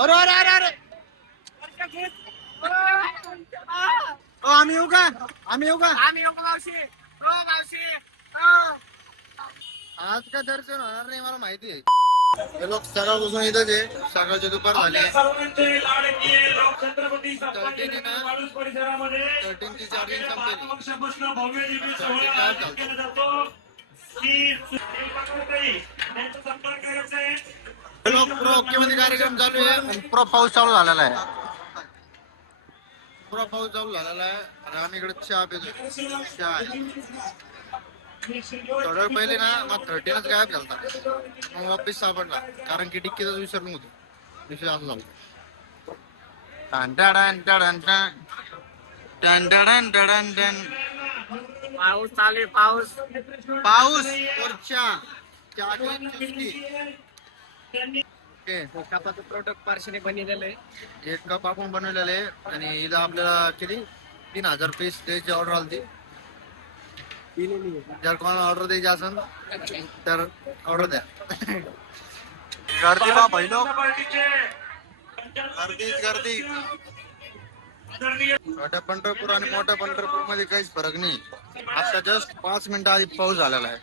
अरे अरे अरे अरे आम्ही येऊ का मावशी मावशी आज का दर्शन होणार नाही मला माहिती आहे. हे लोक सकाळपासून इथंच आहे. सकाळचे दुपार झाले. 13ची चार्जिंग संपली. कार्यक्रम चालू आहे. पुरा पाऊस चालू झालेला आहे. आणि आम्ही इकडे चहा पितो. चहा थोड्या वेळ पहिले ना मग 13च गायब झालता. मग वापिस सापडला कारण की डिक्कीचाच विसरलो होतो. विषय असं झाला. पाऊस चालू पाऊस पाऊस प्रोडक्ट पार्शने बनवलेलं आहे. एक कप आपण बनवलेलं आहे आणि इथं आपल्याला किती 3000 पीस द्यायची ऑर्डर आली. जर कोणाला ऑर्डर द्यायची असेल तर ऑर्डर द्या. गर्दी बा पहिलो गर्दी. छोट्या पंढरपूर आणि मोठ्या पंढरपूर मध्ये काहीच फरक नाही. आता जस्ट 5 मिनिटं आधी पाऊस झालेला आहे.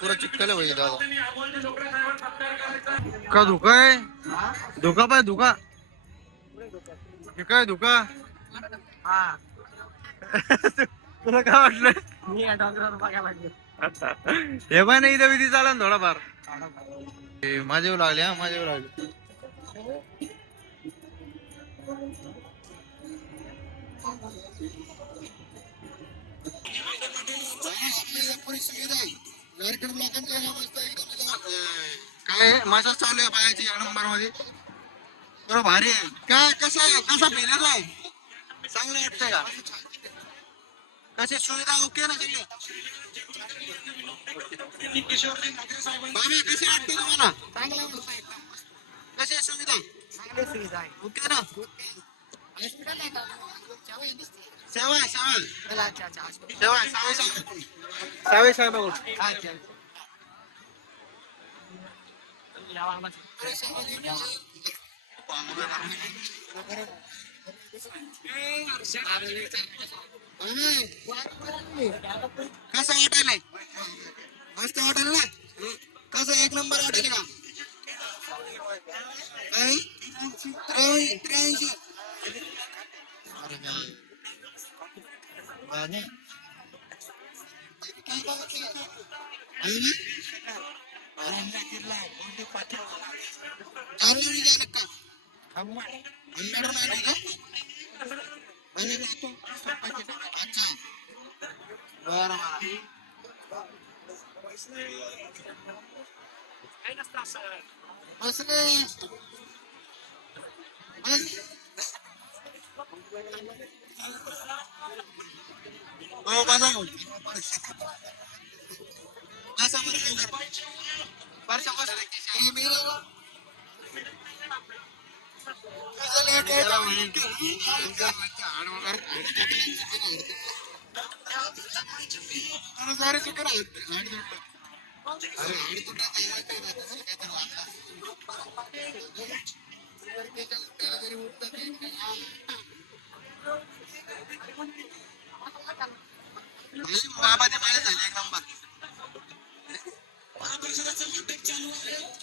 पुरा चिखल होईल दादा. का धुका आहे धुका पाय धुका हे काय धुका. तुला काय वाटलं मी या डॉक्टरवर बघायला लागलो. हे पाय नाही इथं विधी चाला थोडाफार. माझे येऊ लागले माझे येऊ लागले. काय मसाज चालू आहे पायाची या नंबर मध्ये. बरं भारी आहे. काय कसा पेला काय चांगलं वाटतंय का. कशी सुविधा ओके ना सगळी. बाबा कसे वाटते तुम्हाला. कशी सुविधा सुविधा आहे. ओके ना. सेवा कसं वाटायलंय. मस्त वाटेल ना. कसं एक नंबर वाटेल का. 83.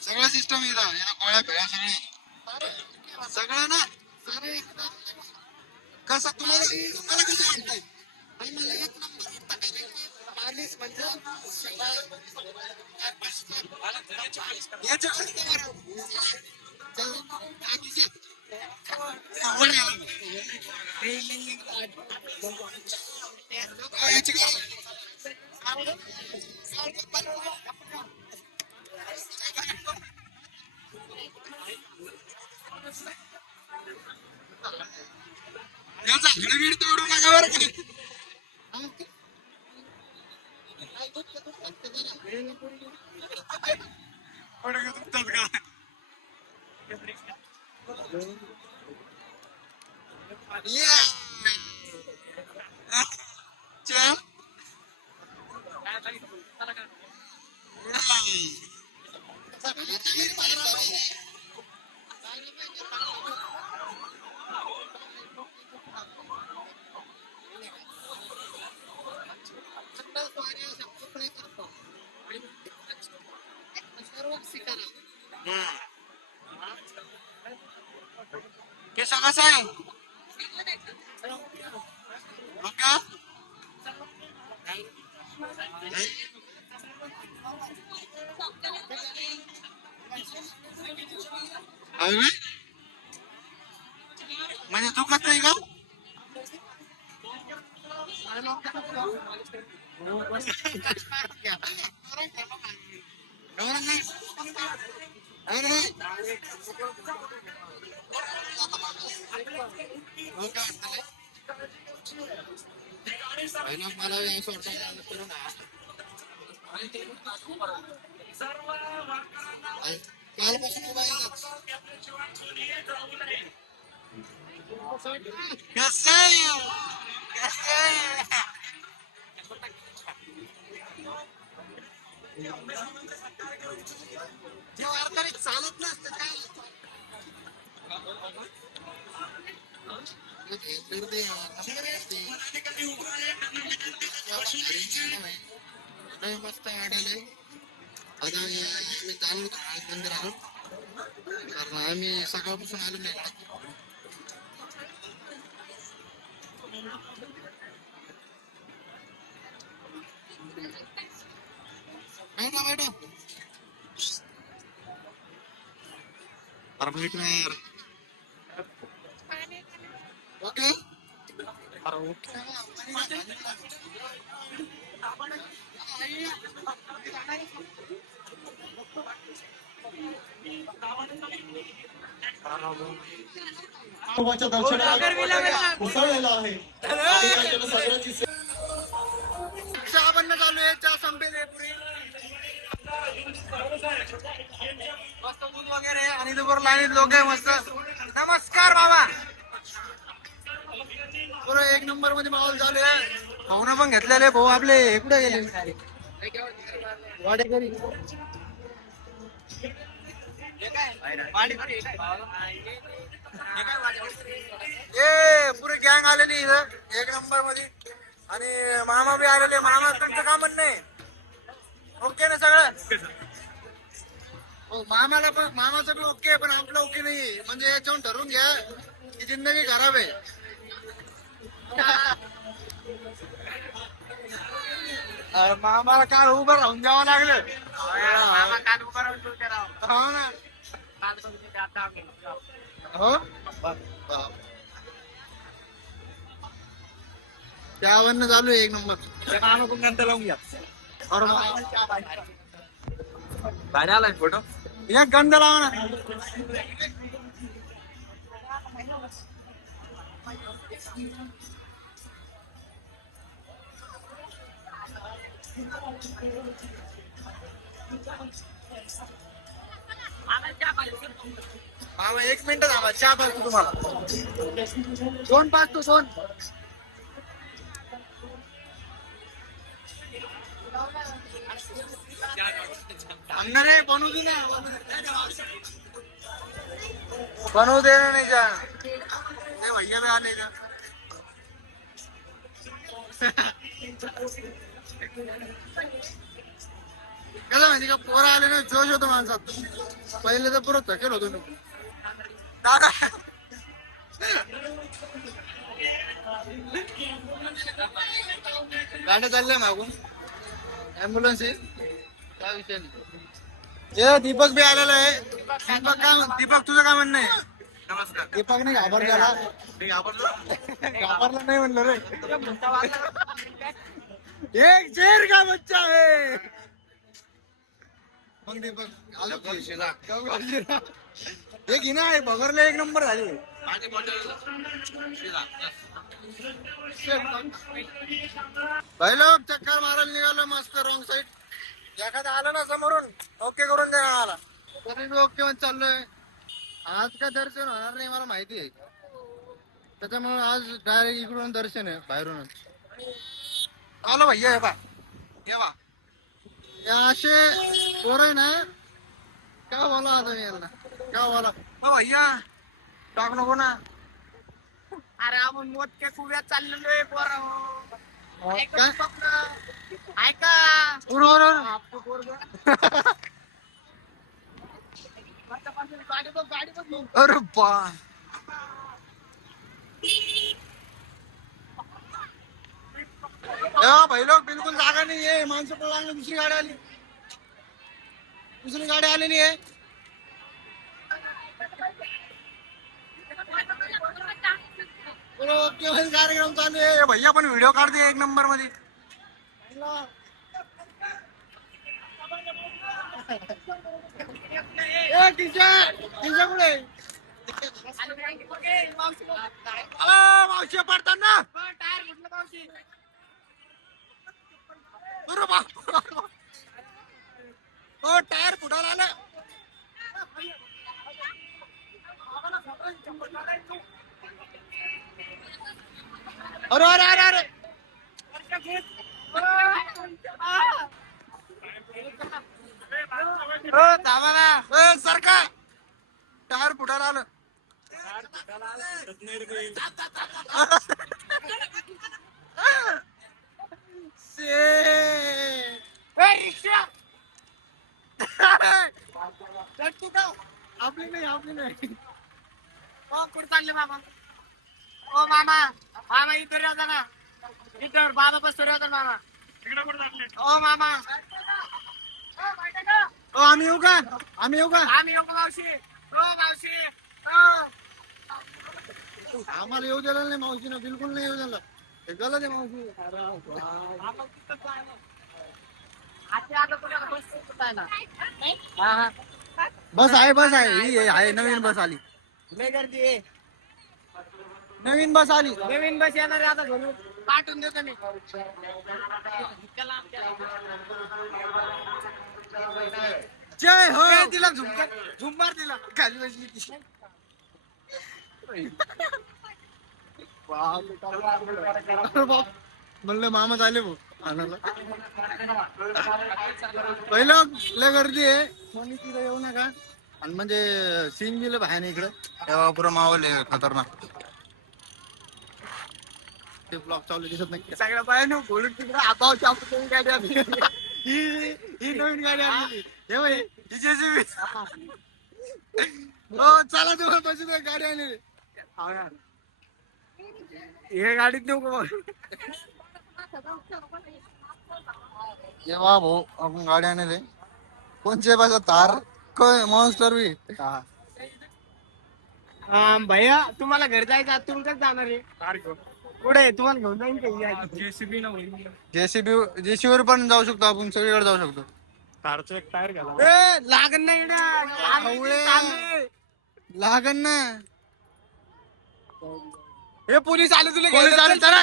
सगळं सिस्टम इथं गोळ्या भेळ्या सगळे सगळं ना. कसं तुम्हाला कसं वाटतंय. मला एक नंबर मालिश म्हणजे घडवीड तोडू नका बरं का. Yeah. कैसा कैसा है ओके अरे म्हणजे दुखत नाही का अरे हो का पहिला मला असं वाटतं करू ना कालपासून उभा आहे कसं आहे कसं आहे जे वारकरी चालत नसतं काय मस्त आढळले आता आम्ही चालू मंदिर आलो कारण आम्ही सकाळपासून आलो नाही बैठा बैठा अरे बैठ ना यार ओके अरे ओके देवाच्या दर्शनाला उसळलेला आहे सगळ्याची चहा बनणं चालू आहे चहा संपेल पुरी मस्त दूध वगैरे आणि दुपार लाईनीत लोक आहे मस्त नमस्कार बाबा पुरं एक नंबर मध्ये माहोल चालू आहे भावना पण घेतलेले भाऊ आपले कुठे गेले वाडेकरी ए पुरे गँग आलेली इथं एक नंबर मध्ये आणि मामा बी आलेले मामा तुमचं कामच नाही ओके ना सगळं हो मामाला पण मामाचं बी ओके पण आपलं ओके नाही म्हणजे याच्यावर ठरवून घ्या की जिंदगी खराब आहे मामाला काल उभं राहून द्यावं लागलं हो ना हो त्यावरनं चालू आहे एक नंबर मामा पण गंध लावून घ्या भारी आलाय फोटो एक गंध लावा ना मामा एक मिनिट थांबा चहा पाहतो तुम्हाला दोन पाच तो दोन अंदर है बनू दे ना बनू दे नहीं जा ये भैया भी आने का कसं माहिती का पोरं आले ना जोश होतो माणसात पहिले तर पुरं थकेल होतो मी दादा गाड्या चालल्या मागून ऍम्ब्युलन्स आहे काय विषय नाही ए दीपक बी आलेला आहे दीपक काय दीपक तुझं काय म्हणणं आहे नमस्कार दीपक नाही घाबरला घाबरला नाही म्हणलं रे एक शेर का बच्चा है मग दीपक आलो हे घे ना भगरला एक नंबर झाली भाई लोक चक्कर मारायला निघालो मस्त रॉंग साईड एखादा आलं ना समोरून ओके करून द्या आला तरी मी ओके म्हणून चाललोय आज काय दर्शन होणार नाही मला माहिती आहे त्याच्यामुळे आज डायरेक्ट इकडून दर्शन आहे बाहेरूनच आलो भैया हे बा हे बा हे असे पोर आहे ना काय बोला आता मी यांना काय बोला हो भैया टाक नको ना अरे आपण मोठ्या कुव्यात चाललेलो आहे पोरं. काय ऐका अरे बा भाई लोक बिलकुल जागा नाही आहे माणसं पण लागली दुसरी गाडी आली नाही आहे कार्यक्रम चालू आहे भैया पण व्हिडिओ काढते एक नंबर मध्ये मावशी पडताना हो टायर फुटायला आलं अरे अरे अरे अरे सरका टायर फुटायला आलं आपली नाही कुठं चालले मामा ओ मामा मामा इथं राहता ना इथं बाबा बसतो राहता मामा ओ मामा आम्ही येऊ का आम्ही येऊ का मावशी ओ मावशी आम्हाला येऊ दिलं नाही मावशीनं बिलकुल नाही येऊ दिलं हे गलत आहे मावशी बस आहे ही आहे नवीन बस आली लय गर्दी आहे नवीन बस आली नवीन बस येणार आहे आता घरून पाठवून देतो मी जय हो तिला झुंबार दिला खाली बसली ती. म्हणलं मामा झाले भाऊ आणायला पहिलं लय गर्दी आहे कोणी तिथं येऊ नका आणि म्हणजे सीन गेलं बाहेर इकडं तेव्हा पुरं मावले खतरनाक ते ब्लॉक चालू दिसत नाही सगळ्या बाया बोलून तिकडे आता गाडी आली ही नवीन गाडी आली हे बाई ही JCB. हो चला तुम्हाला पाहिजे गाडी आली हे गाडीत नेऊ का जेव्हा भाऊ आपण गाडी आणले कोणचे पाहिजे तार काय मॉन्स्टर बी भैया तुम्हाला घर जायचं आता तुम्ही कसं जाणार आहे पुढे तुम्हाला घेऊन जाईन का जेसीबी ना जेसीबी वर पण जाऊ शकतो आपण सगळीकडे जाऊ शकतो कारचं एक टायर घाला लागण नाही लागन ना हे पोलीस आले तुला पोलीस आले चला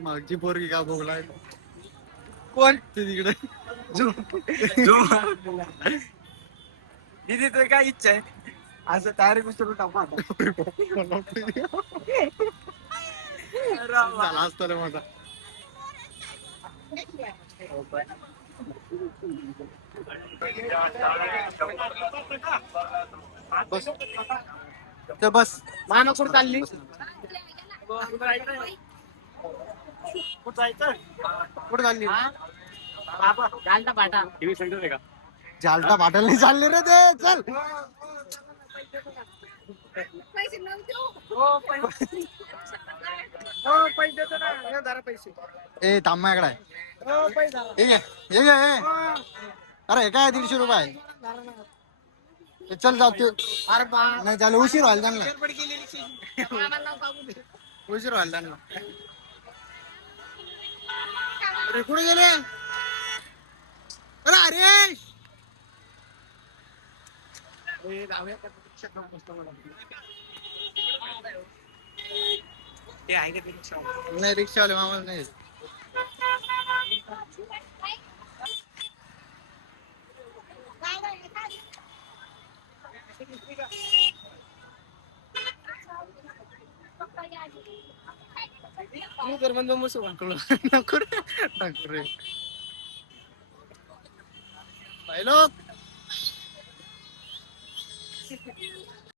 मागची पोरगी का भोगलाय कोण ते तिकडे दिदी तर काय इच्छा आहे असं तयारी विसरून टाकू झाला असतो रे माझा बस ते बस मामा कुठं चालली कुठे चालली बाबा घालता पाटा टीव्ही सेंटर आहे का झालटा पाटायला नाही चालले रे ते चल पैसे देतो ना हे धरा पैसे ए थांब माझ्याकडे आहे. पैसे हे घे हे घे हे. अरे हे काय 150 रुपये आहे ते चल जाऊ तू अरे बा नाही चालेल उशीर व्हायला त्यांना गडबड केलेली मामाला सांगू दे उशीर व्हायला त्यांना अरे कुठे गेले अरे अरे ते आहे का ते नाही रिक्षावाले मामा नाही तर म्हणजे मस्त वाटलं. नको रे. नको रे. पाहिलं